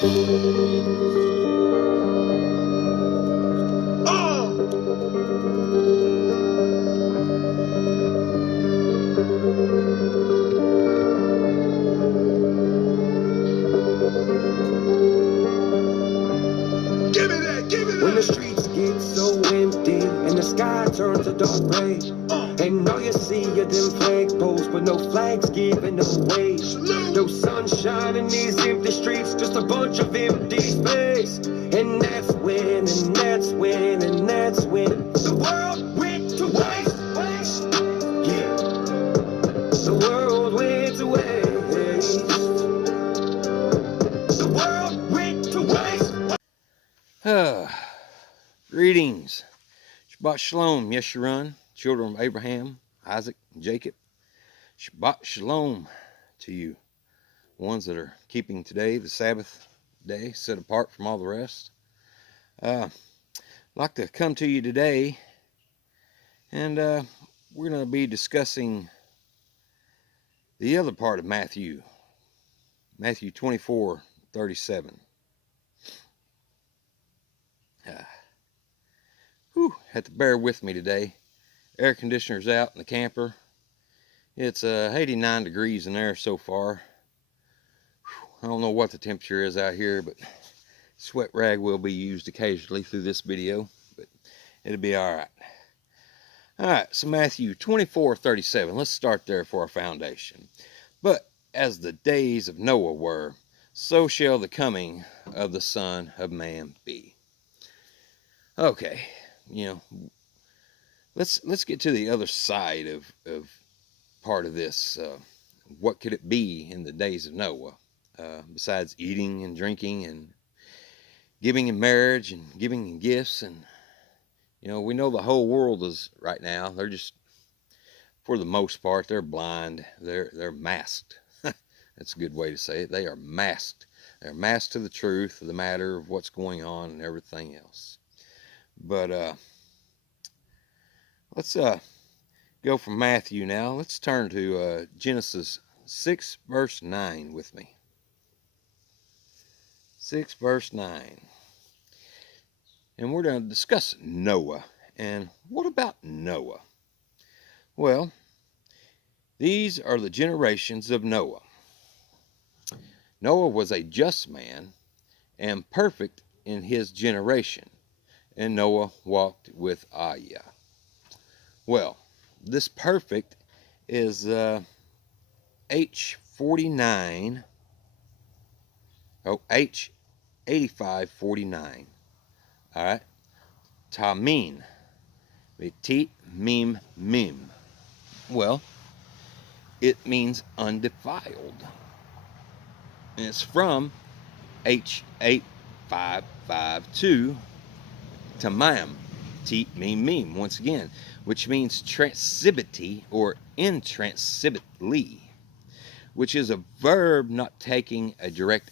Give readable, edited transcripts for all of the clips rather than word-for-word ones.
When the streets get so empty and the sky turns a dark gray, and all you see are them flag poles, but no flags giving away. No sunshine in these empty streets, just a bunch of empty space. And that's when the world went to waste. Yeah, the world went to waste. The world went to waste. Greetings. Shabbat Shalom, Yeshurun, children of Abraham, Isaac, and Jacob. Shabbat Shalom to you, ones that are keeping today, the Sabbath day, set apart from all the rest. I'd like to come to you today, and we're going to be discussing the other part of Matthew 24:37. Have to bear with me today. Air conditioner's out in the camper. It's 89 degrees in there so far. I don't know what the temperature is out here, but sweat rag will be used occasionally through this video, but it'll be all right. All right, so Matthew 24:37. Let's start there for our foundation. But as the days of Noah were, so shall the coming of the Son of Man be. Okay. Let's get to the other side of part of this. What could it be in the days of Noah, besides eating and drinking and giving in marriage and giving in gifts? And we know the whole world is right now, they're just, for the most part, they're blind. They're masked. That's a good way to say it. They are masked. They're masked to the truth of the matter of what's going on and everything else. But let's go from Matthew now. Let's turn to Genesis 6 verse 9 with me. 6 verse 9. And we're going to discuss Noah. And what about Noah? Well, these are the generations of Noah. Noah was a just man and perfect in his generation. And Noah walked with Ayah. Well, this perfect is H8549. All right. Tamin. Vitit mim mim. Well, it means undefiled. And it's from H8552. Tamam, tit mim mim, once again, which means transitivity or intransitively, which is a verb not taking a direct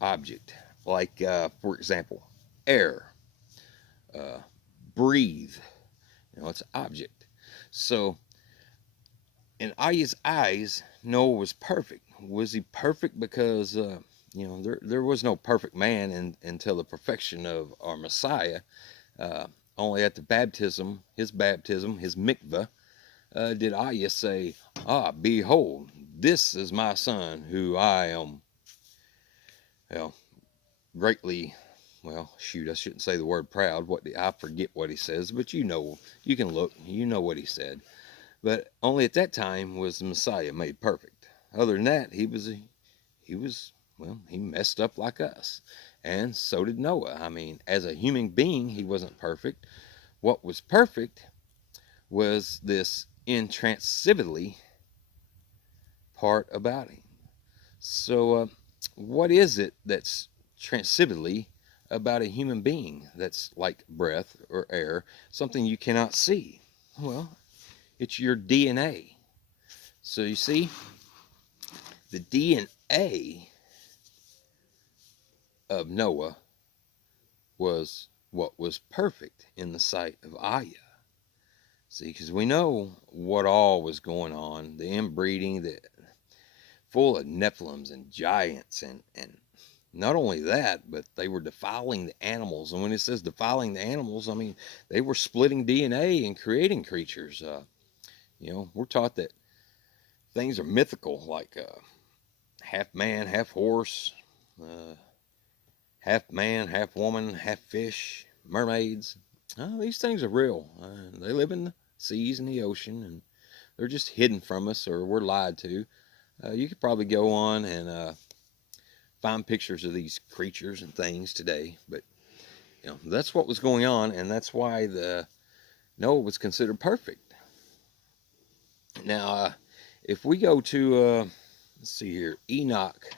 object, like, for example, air, breathe. It's an object. So, in Ayah's eyes, Noah was perfect. Was he perfect because, there was no perfect man until the perfection of our Messiah. Only at the baptism, his mikvah, did Ayah say, behold, this is my son, who I am, greatly, I shouldn't say the word proud. I forget what he says, but you can look, what he said. But only at that time was the Messiah made perfect. Other than that, he messed up like us. And so did Noah. I mean, as a human being, he wasn't perfect. What was perfect was this intransitivity part about him. So, what is it that's transitively about a human being that's like breath or air, something you cannot see? Well, it's your DNA. So you see, the DNA of Noah was what was perfect in the sight of Ayah. See, because we know what all was going on, the inbreeding, full of Nephilims and giants and Not only that, but they were defiling the animals. And when it says defiling the animals, I mean, they were splitting DNA and creating creatures. We're taught that things are mythical, like half man, half horse, uh, half man, half woman, half fish, mermaids. These things are real. They live in the seas and the ocean, and they're just hidden from us, or we're lied to. You could probably go on and find pictures of these creatures and things today, but that's what was going on, and that's why the Noah was considered perfect. Now, if we go to let's see here, Enoch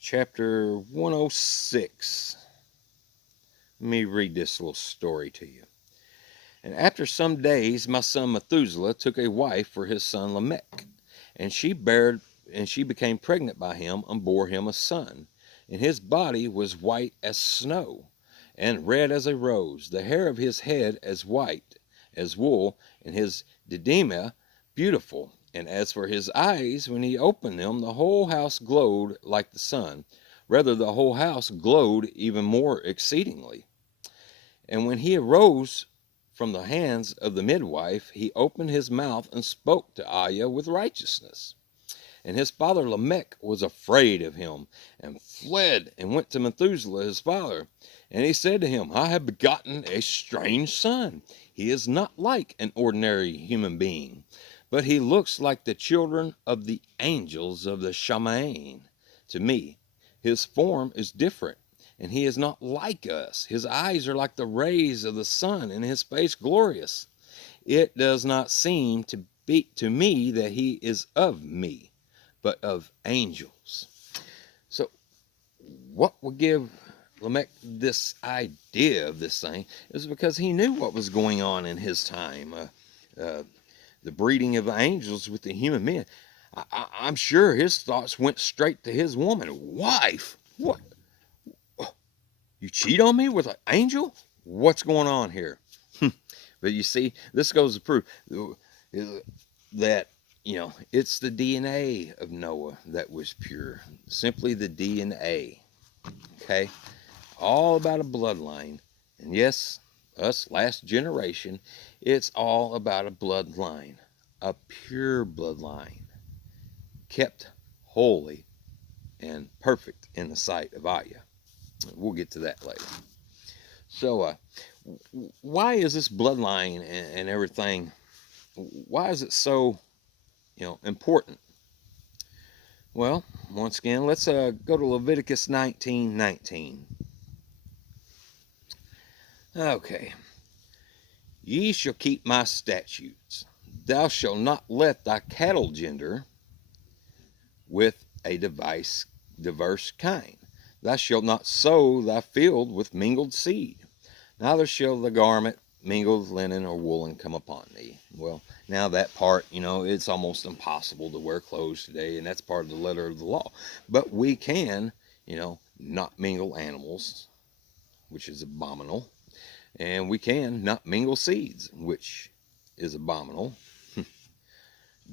chapter 106. Let me read this little story to you. And after some days, my son Methuselah took a wife for his son Lamech, and she became pregnant by him and bore him a son. And his body was white as snow, and red as a rose, the hair of his head as white as wool, and his diadema beautiful. And as for his eyes, when he opened them, the whole house glowed like the sun. Rather, the whole house glowed even more exceedingly. And when he arose from the hands of the midwife, he opened his mouth and spoke to Ayah with righteousness. And his father Lamech was afraid of him, and fled and went to Methuselah his father. And he said to him, I have begotten a strange son. He is not like an ordinary human being, but he looks like the children of the angels of the Shamaim to me. His form is different, and he is not like us. His eyes are like the rays of the sun, and his face glorious. It does not seem to me that he is of me, but of angels. So what would give Lamech this idea of this thing is because he knew what was going on in his time. The breeding of the angels with the human men. I'm sure his thoughts went straight to his woman. Wife? What? You cheat on me with an angel? What's going on here? But you see, this goes to prove that, it's the DNA of Noah that was pure. Simply the DNA. Okay? All about a bloodline. And yes, us, last generation, it's all about a bloodline. A pure bloodline. Kept holy and perfect in the sight of Ayah. We'll get to that later. So, why is this bloodline and everything, why is it so, important? Well, once again, let's go to Leviticus 19:19. Okay. Ye shall keep my statutes. Thou shalt not let thy cattle gender with a diverse kind. Thou shalt not sow thy field with mingled seed. Neither shall the garment mingled linen or woolen come upon thee. Well, now that part, it's almost impossible to wear clothes today, and that's part of the letter of the law. But we can, not mingle animals, which is abominable. And we can not mingle seeds, which is abominable.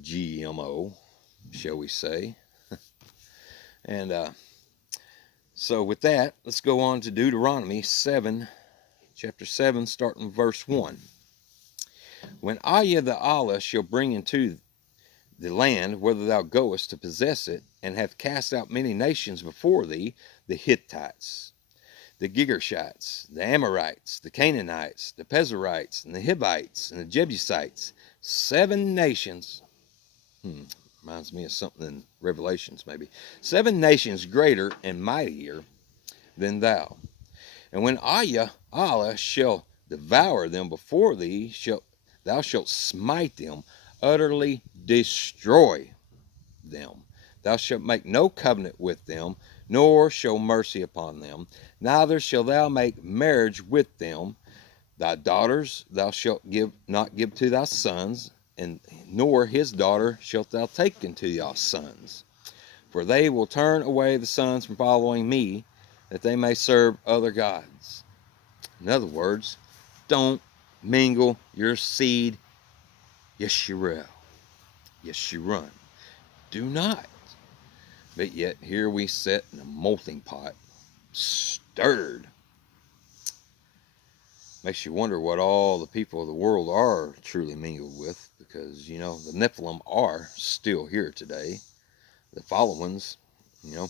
GMO, shall we say. And so with that, let's go on to Deuteronomy 7, chapter 7, starting verse 1. When Ayah the Allah shall bring into the land whither thou goest to possess it, and hath cast out many nations before thee, the Hittites, the Girgashites, the Amorites, the Canaanites, the Perizzites, and the Hivites, and the Jebusites, 7 nations. Reminds me of something in Revelations, maybe. 7 nations greater and mightier than thou. And when Allah shall devour them before thee, thou shalt smite them, utterly destroy them. Thou shalt make no covenant with them, nor show mercy upon them. Neither shalt thou make marriage with them. Thy daughters thou shalt not give to thy sons, and nor his daughter shalt thou take unto thy sons. For they will turn away the sons from following me, that they may serve other gods. In other words, don't mingle your seed, Yeshirel, Yeshurun. Do not. But yet here we sit in a molting pot, stirred. Makes you wonder what all the people of the world are truly mingled with, because, you know, the Nephilim are still here today. The fallen ones, you know.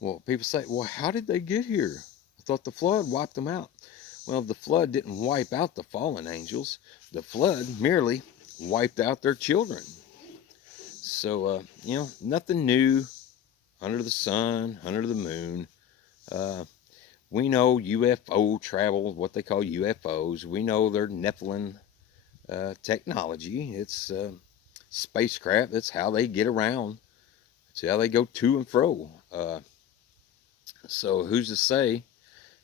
Well, people say, well, how did they get here? I thought the flood wiped them out. Well, the flood didn't wipe out the fallen angels. The flood merely wiped out their children. So, you know, nothing new under the sun, under the moon. We know UFO travel, what they call UFOs. We know they're Nephilim technology. It's spacecraft. It's how they get around. It's how they go to and fro. So who's to say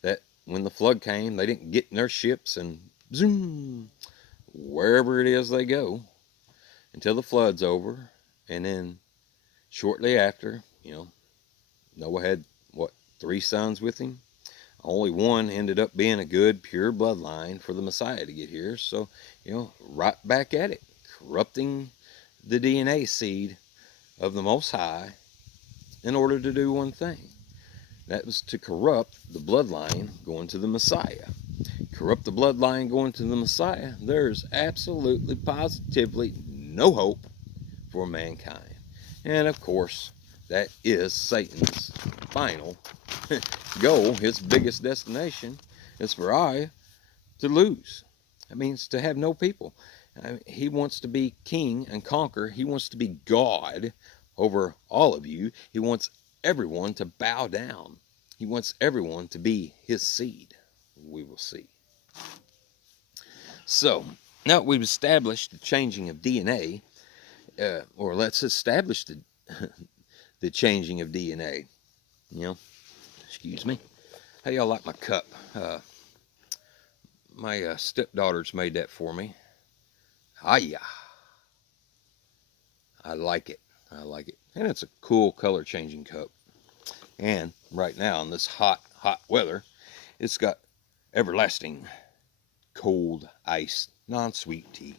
that when the flood came, they didn't get in their ships and zoom, wherever it is they go, until the flood's over. And then shortly after, you know, Noah had, what, 3 sons with him? Only one ended up being a good, pure bloodline for the Messiah to get here. So, you know, right back at it, corrupting the DNA seed of the Most High in order to do one thing. That was to corrupt the bloodline going to the Messiah. Corrupt the bloodline going to the Messiah, there's absolutely, positively no hope for mankind. And of course, that is Satan's final goal. His biggest destination is for I to lose. That means to have no people. He wants to be king and conquer. He wants to be God over all of you. He wants everyone to bow down. He wants everyone to be his seed. We will see. So, now we've established the changing of DNA, or let's establish the changing of DNA. You know, excuse me. How y'all like my cup? My stepdaughters made that for me. Yeah. I like it. I like it. And it's a cool color changing cup. And right now in this hot weather, it's got everlasting cold ice, non-sweet tea.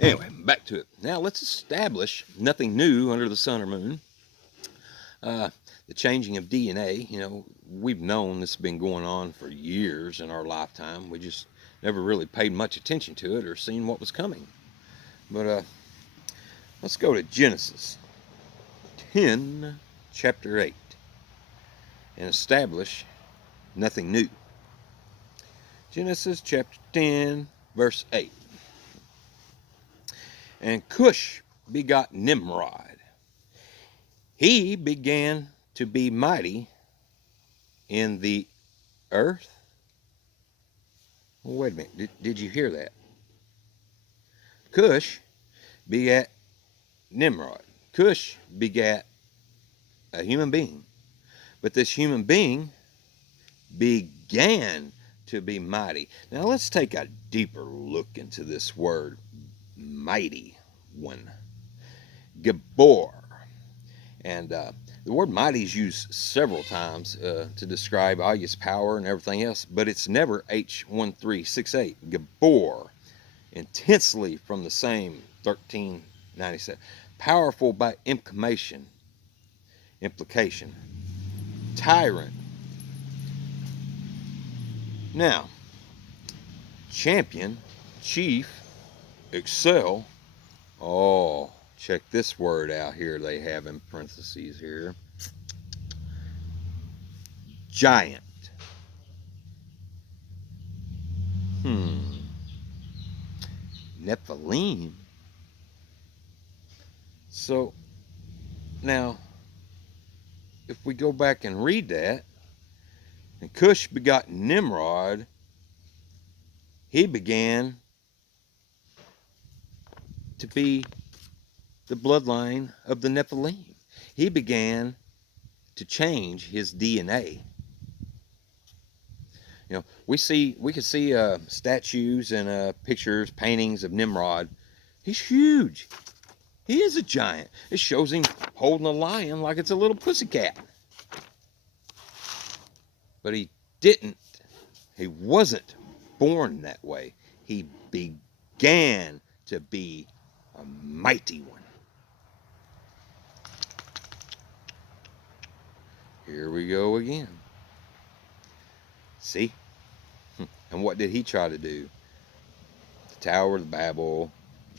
Anyway, back to it. Now let's establish nothing new under the sun or moon. The changing of DNA, you know, we've known this has been going on for years in our lifetime. We just never really paid much attention to it or seen what was coming. But let's go to Genesis 10, chapter 8, and establish nothing new. Genesis chapter 10, verse 8. And Cush begot Nimrod. He began to be mighty in the earth. Well, wait a minute. Did you hear that? Cush begat Nimrod. Cush begat a human being. But this human being began to be mighty. Now let's take a deeper look into this word, mighty one. Gabor. And the word mighty is used several times to describe Allah's power and everything else, but it's never H1368. Gabor, intensely from the same 1397. Powerful by implication. Tyrant. Now, champion, chief, excel. Oh, check this word out here they have in parentheses here. Giant. Nephilim. So, now, if we go back and read that, and Cush begot Nimrod, he began to be the bloodline of the Nephilim. He began to change his DNA. You know, we can see statues and pictures, paintings of Nimrod. He's huge. He is a giant. It shows him holding a lion like it's a little pussycat. But he wasn't born that way. He began to be a mighty one. Here we go again. See? And what did he try to do? The Tower of Babel,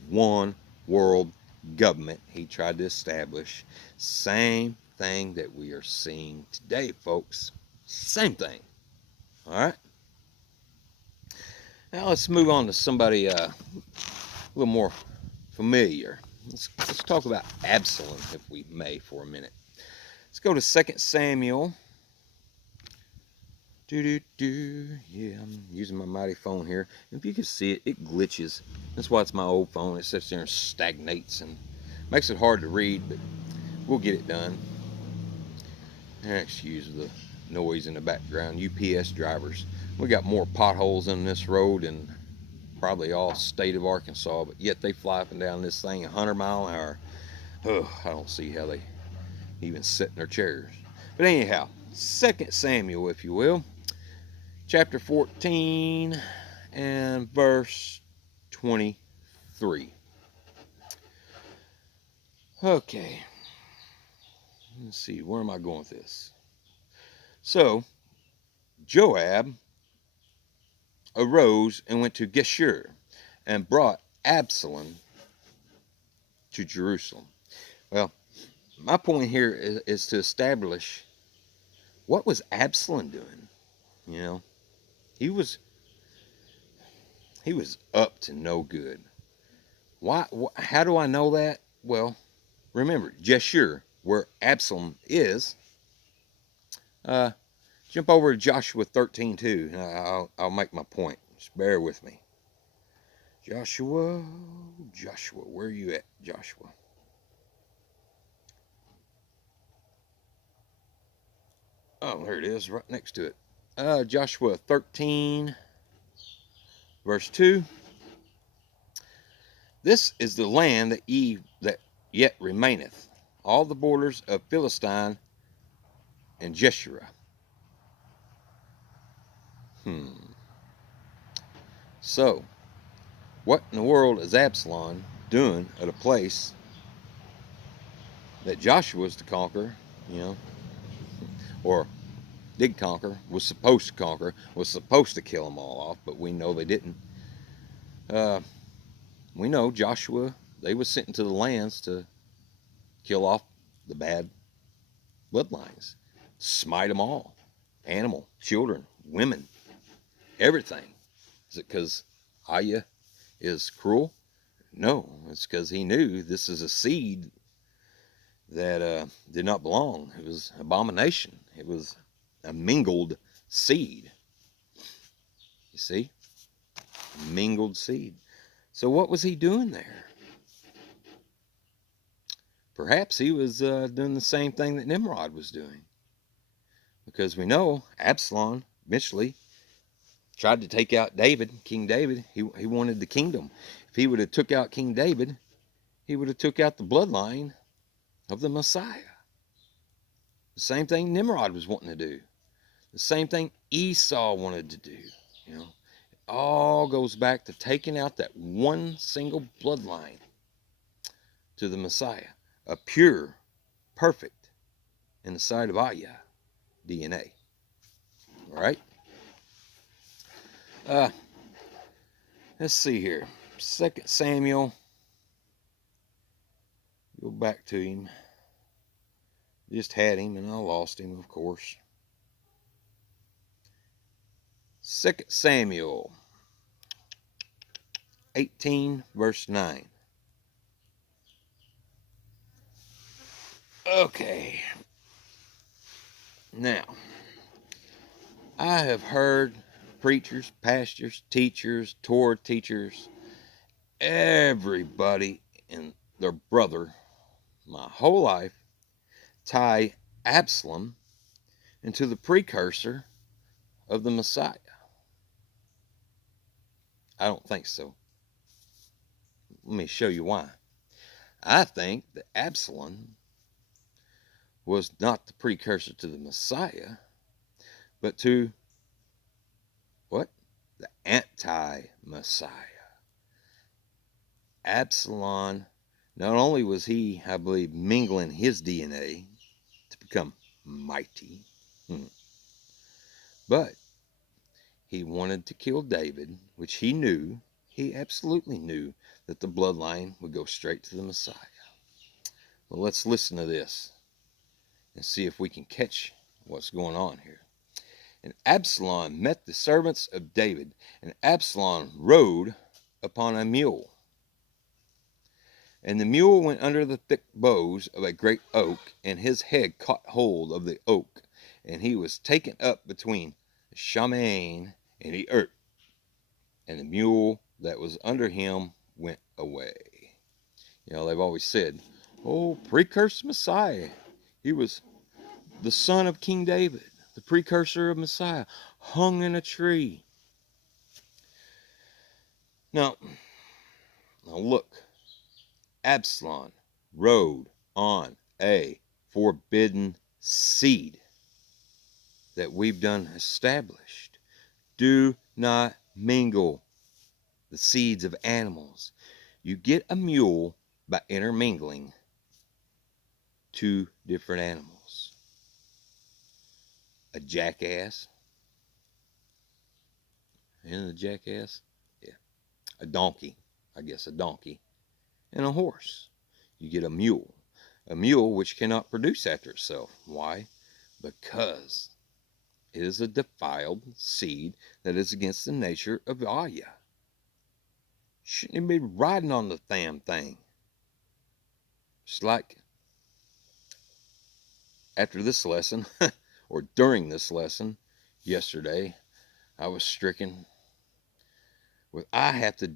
one world government he tried to establish. Same thing that we are seeing today, folks. Same thing. All right? Now let's move on to somebody a little more familiar. Let's talk about Absalom, if we may, for a minute. Let's go to 2 Samuel. Yeah, I'm using my mighty phone here. If you can see it, it glitches. That's why it's my old phone. It sits there and stagnates and makes it hard to read, but we'll get it done. Excuse the noise in the background. UPS drivers. We got more potholes in this road than probably all state of Arkansas, but yet they fly up and down this thing 100 miles an hour. Oh, I don't see how they even sit in their chairs. But anyhow, 2 Samuel, if you will, chapter 14 and verse 23. Okay, let's see, where am I going with this? So, Joab arose and went to Geshur and brought Absalom to Jerusalem. Well, my point here is to establish, what was Absalom doing? You know, he was up to no good. Why? How do I know that? Well, remember, Geshur, where Absalom is. Jump over to Joshua 13:2, and I'll make my point. Just bear with me. Joshua, where are you at, Joshua? Oh, there it is, right next to it. Joshua 13, verse 2. This is the land that yet remaineth, all the borders of Philistine and Jeshurun. So, what in the world is Absalom doing at a place that Joshua was to conquer, you know, or did conquer, was supposed to conquer, was supposed to kill them all off, but we know they didn't. We know Joshua, they was sent into the lands to kill off the bad bloodlines, smite them all, animal, children, women, everything. Is it because Aya is cruel? No, it's because he knew this is a seed that did not belong. It was abomination. It was a mingled seed. You see? Mingled seed. So what was he doing there? Perhaps he was doing the same thing that Nimrod was doing. Because we know Absalom eventually tried to take out David, King David. He wanted the kingdom. If he would have took out King David, he would have took out the bloodline of the Messiah. The same thing Nimrod was wanting to do. The same thing Esau wanted to do. You know, it all goes back to taking out that one single bloodline to the Messiah. A pure, perfect, in the sight of Aya, DNA. All right? Let's see here. 2 Samuel. Go back to him. Just had him and I lost him, of course. 2 Samuel 18, verse 9. Okay. Now, I have heard preachers, pastors, teachers, Torah teachers, everybody and their brother, my whole life, tie Absalom into the precursor of the Messiah. I don't think so. Let me show you why. I think that Absalom was not the precursor to the Messiah, but to what? The anti-Messiah. Absalom, not only was he, I believe, mingling his DNA to become mighty, but he wanted to kill David, which he absolutely knew that the bloodline would go straight to the Messiah. Well, let's listen to this and see if we can catch what's going on here. And Absalom met the servants of David, and Absalom rode upon a mule. And the mule went under the thick boughs of a great oak, and his head caught hold of the oak, and he was taken up between the Shamain and the earth, and the mule that was under him went away. You know, they've always said, oh, precursor Messiah. He was the son of King David, the precursor of Messiah, hung in a tree. Now look. Absalom rode on a forbidden seed that we've done established. Do not mingle the seeds of animals. You get a mule by intermingling two different animals. A jackass. And a jackass? Yeah. A donkey. I guess a donkey. And a horse. You get a mule which cannot produce after itself. Why? Because it is a defiled seed that is against the nature of Aya. Shouldn't even be riding on the damn thing. Just like after this lesson, or during this lesson, yesterday, I was stricken with, I have to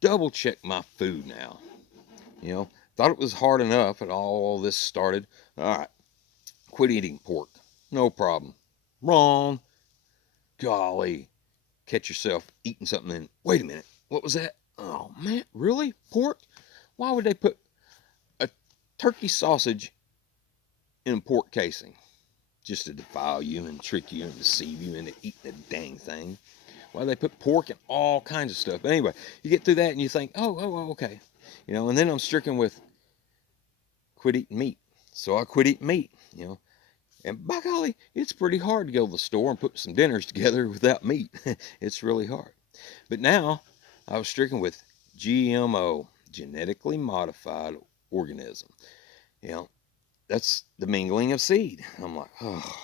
double check my food now. You know, thought it was hard enough and all this started. All right, quit eating pork. No problem. Wrong. Golly. Catch yourself eating something and, wait a minute, what was that? Oh, man, really? Pork? Why would they put a turkey sausage in a pork casing? Just to defile you and trick you and deceive you into eating the dang thing. Why they put pork in all kinds of stuff. But anyway, you get through that and you think, oh, okay. You know, and then I'm stricken with quit eating meat. So I quit eating meat, you know. And by golly, it's pretty hard to go to the store and put some dinners together without meat. It's really hard. But now I was stricken with GMO, genetically modified organism. You know, that's the mingling of seed. I'm like, oh,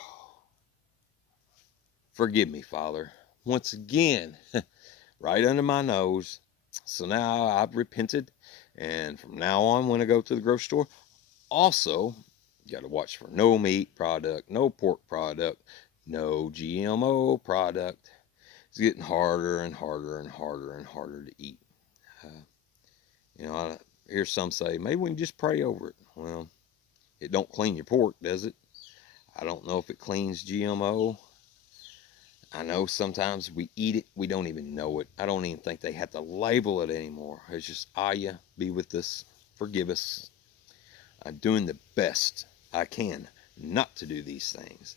forgive me, Father. Once again, right under my nose. So now I've repented. And from now on, when I go to the grocery store, also, you got to watch for no meat product, no pork product, no GMO product. It's getting harder and harder and harder and harder to eat. You know, I hear some say, maybe we can just pray over it. Well, it don't clean your pork, does it? I don't know if it cleans GMO. I know sometimes we eat it, we don't even know it. I don't even think they have to label it anymore. It's just, Aya, be with us, forgive us. I'm doing the best I can not to do these things.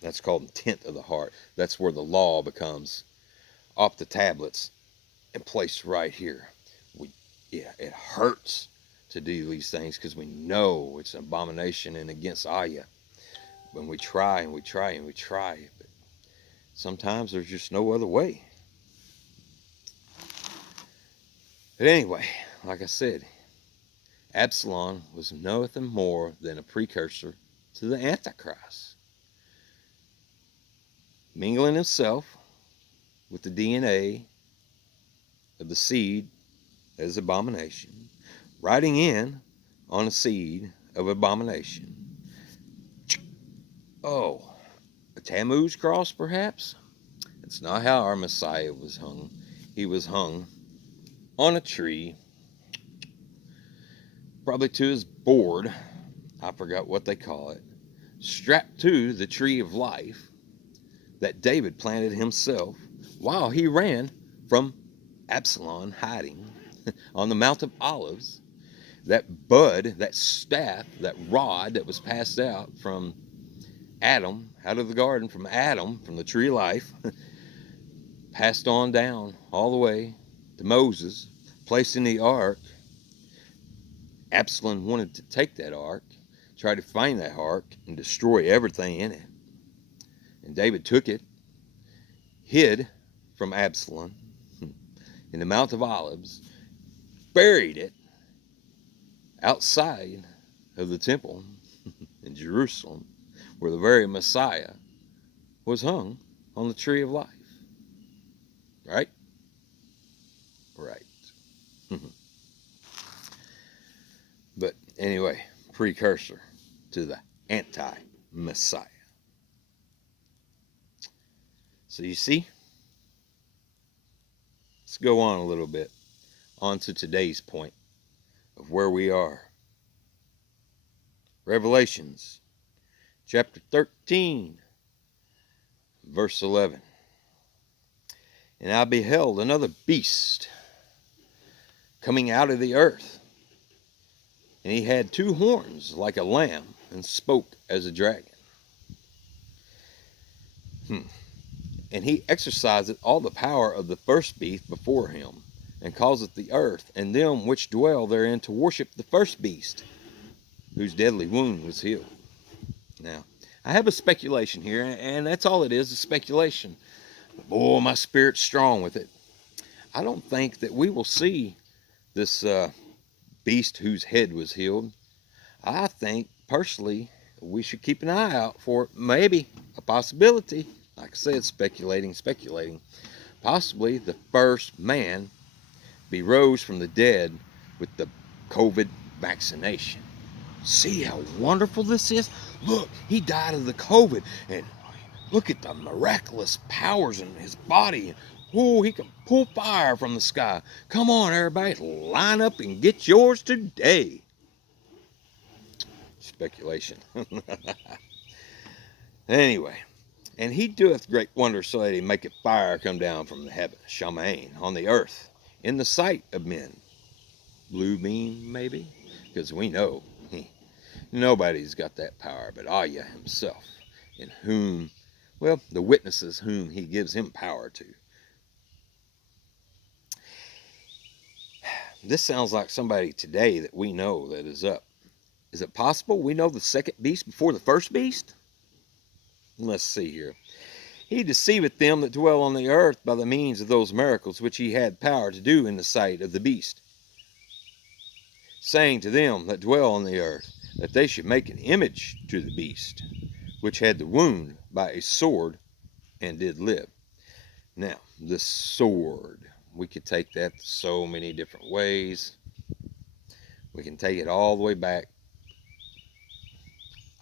That's called intent of the heart. That's where the law becomes off the tablets and placed right here. It hurts to do these things because we know it's an abomination and against Aya. When we try and we try and we try, but sometimes there's just no other way. But anyway, like I said, Absalom was nothing more than a precursor to the Antichrist, mingling himself with the DNA of the seed as abomination, riding in on a seed of abomination. Oh, a Tammuz cross perhaps? It's not how our Messiah was hung. He was hung on a tree, probably to his board, I forgot what they call it, strapped to the tree of life that David planted himself while he ran from Absalom hiding on the Mount of Olives. That bud, that staff, that rod that was passed out from Adam, out of the garden, from Adam, from the tree of life, passed on down all the way to Moses, placed in the ark. Absalom wanted to take that ark, try to find that ark, and destroy everything in it. And David took it, hid from Absalom in the Mount of Olives, buried it outside of the temple in Jerusalem, where the very Messiah was hung on the tree of life. Right? Right. But anyway, precursor to the anti-Messiah. So you see, let's go on a little bit, on to today's point of where we are. Revelations chapter 13, verse 11. And I beheld another beast coming out of the earth, and he had 2 horns like a lamb, and spoke as a dragon. And he exerciseth all the power of the first beast before him, and causeth the earth and them which dwell therein to worship the first beast, whose deadly wound was healed. Now, I have a speculation here, and that's all it is, a speculation. Boy, my spirit's strong with it. I don't think that we will see this beast whose head was healed. I think, personally, we should keep an eye out for maybe a possibility. Like I said, speculating. Possibly the first man be rose from the dead with the COVID vaccination. See how wonderful this is? Look, he died of the COVID, and look at the miraculous powers in his body. Oh, he can pull fire from the sky. Come on, everybody, line up and get yours today. Speculation. Anyway, and he doeth great wonders, so that he maketh fire come down from the heaven, Shamain, on the earth, in the sight of men. Blue beam, maybe? Because we know nobody's got that power but Aya himself, in whom, well, the witnesses whom he gives him power to. This sounds like somebody today that we know that is up. Is it possible we know the second beast before the first beast? Let's see here. He deceiveth them that dwell on the earth by the means of those miracles which he had power to do in the sight of the beast, saying to them that dwell on the earth that they should make an image to the beast, which had the wound by a sword and did live. Now, the sword, we could take that so many different ways. We can take it all the way back.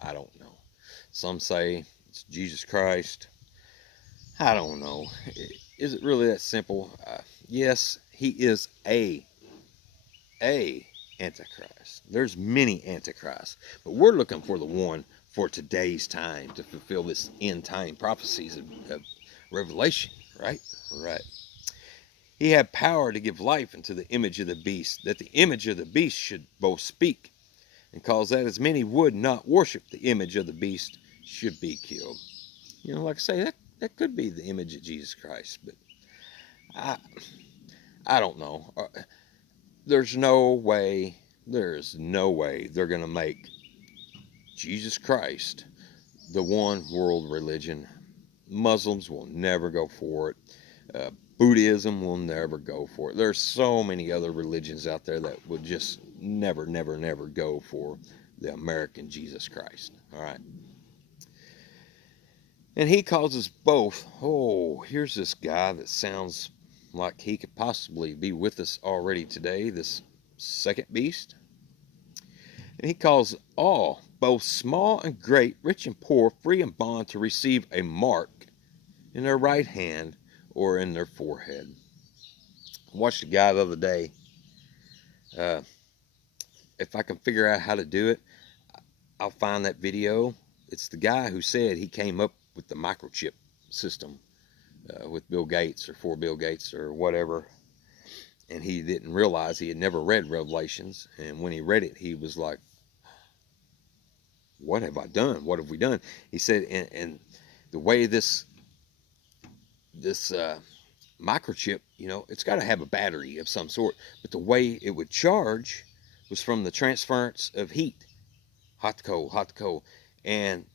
I don't know. Some say it's Jesus Christ. I don't know. Is it really that simple? Yes, he is a Antichrist. There's many Antichrists, but we're looking for the one for today's time to fulfill this end time prophecies of Revelation, right? Right. He had power to give life unto the image of the beast, that the image of the beast should both speak, and cause that as many would not worship the image of the beast should be killed. You know, like I say, that could be the image of Jesus Christ, but I don't know. There's no way they're going to make Jesus Christ the one world religion. Muslims will never go for it. Buddhism will never go for it. There's so many other religions out there that would just never go for the American Jesus Christ. All right. And he causes both. Oh, here's this guy that sounds like he could possibly be with us already today, this second beast. And he calls all, both small and great, rich and poor, free and bond, to receive a mark in their right hand or in their forehead. I watched a guy the other day. If I can figure out how to do it, I'll find that video. It's the guy who said he came up with the microchip system with Bill Gates, or for Bill Gates, or whatever. And he didn't realize he had never read Revelations. And when he read it, he was like, what have I done? What have we done? He said, and the way this microchip, you know, it's got to have a battery of some sort. But the way it would charge was from the transference of heat, hot to cold, hot to cold. And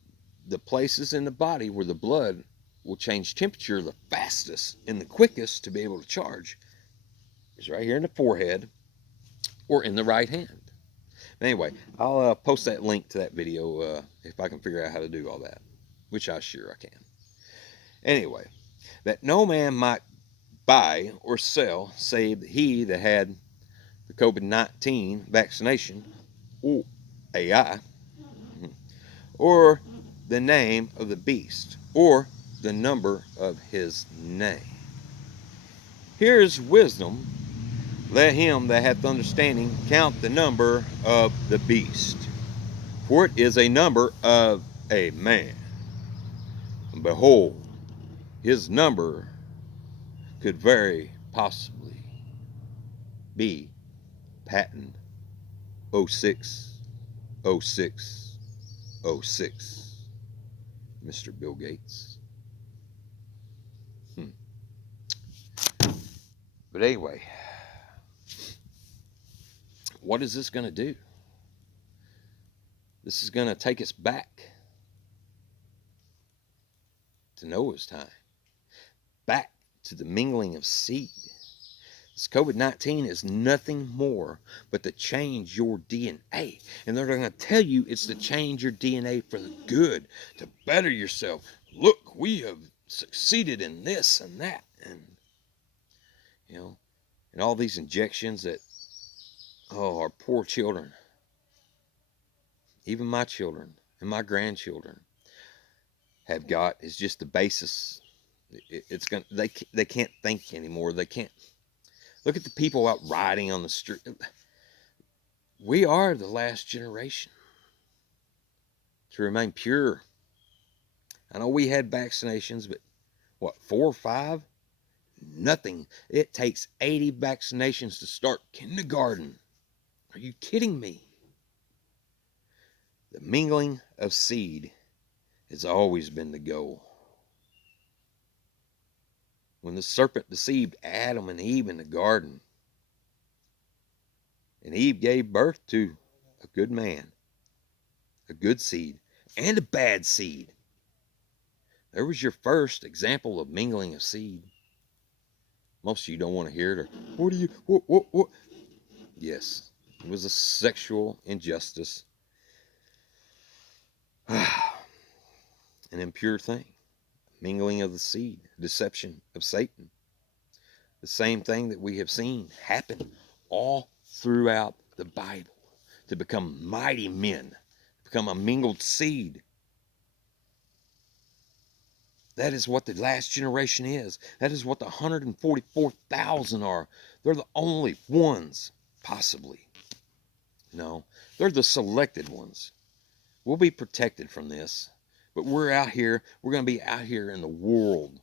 the places in the body where the blood will change temperature the fastest and the quickest to be able to charge is right here in the forehead or in the right hand. Anyway, I'll post that link to that video if I can figure out how to do all that, which I sure I can. Anyway, that no man might buy or sell save he that had the COVID-19 vaccination, or AI, or the name of the beast, or the number of his name. Here's wisdom. Let him that hath understanding count the number of the beast, for it is a number of a man. And behold, his number could very possibly be patent 060606, Mr. Bill Gates. But anyway, what is this going to do? This is going to take us back to Noah's time, back to the mingling of seed. This COVID-19 is nothing more but to change your DNA. And they're going to tell you it's to change your DNA for the good, to better yourself. Look, we have succeeded in this and that. And, you know, and all these injections that, oh, our poor children, even my children and my grandchildren have got is just the basis. It's going they can't think anymore. They can't. Look at the people out riding on the street. We are the last generation to remain pure. I know we had vaccinations, but what, 4 or 5? Nothing. It takes 80 vaccinations to start kindergarten. Are you kidding me? The mingling of seed has always been the goal. When the serpent deceived Adam and Eve in the garden, and Eve gave birth to a good man, a good seed, and a bad seed. There was your first example of mingling of seed. Most of you don't want to hear it, or what do you, what? Yes, it was a sexual injustice, an impure thing. Mingling of the seed, deception of Satan. The same thing that we have seen happen all throughout the Bible. To become mighty men, become a mingled seed. That is what the last generation is. That is what the 144,000 are. They're the only ones, possibly. No, they're the selected ones. We'll be protected from this. But we're out here, we're going to be out here in the world,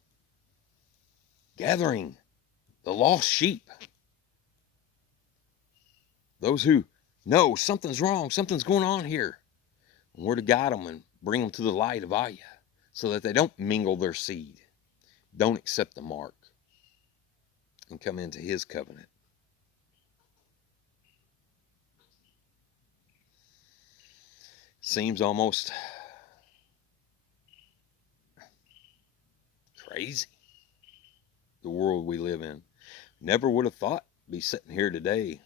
gathering the lost sheep. Those who know something's wrong, something's going on here. And we're to guide them and bring them to the light of Ayah, so that they don't mingle their seed, don't accept the mark, and come into his covenant. Seems almost crazy, the world we live in. Never would have thought to be sitting here today.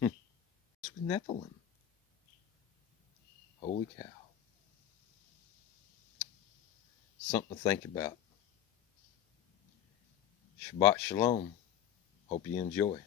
It's with Nephilim. Holy cow. Something to think about. Shabbat Shalom. Hope you enjoy.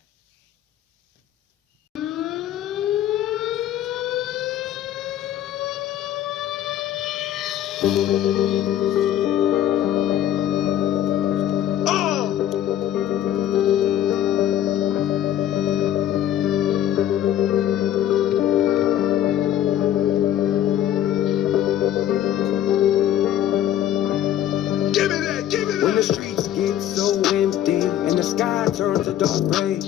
When the streets get so empty and the sky turns a dark gray,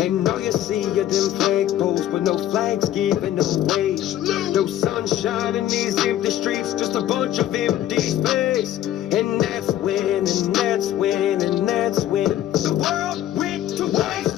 And all you see are them flagpoles, but no flags giving away. No sunshine in these empty streets, just a bunch of empty space. And that's when the world went to waste.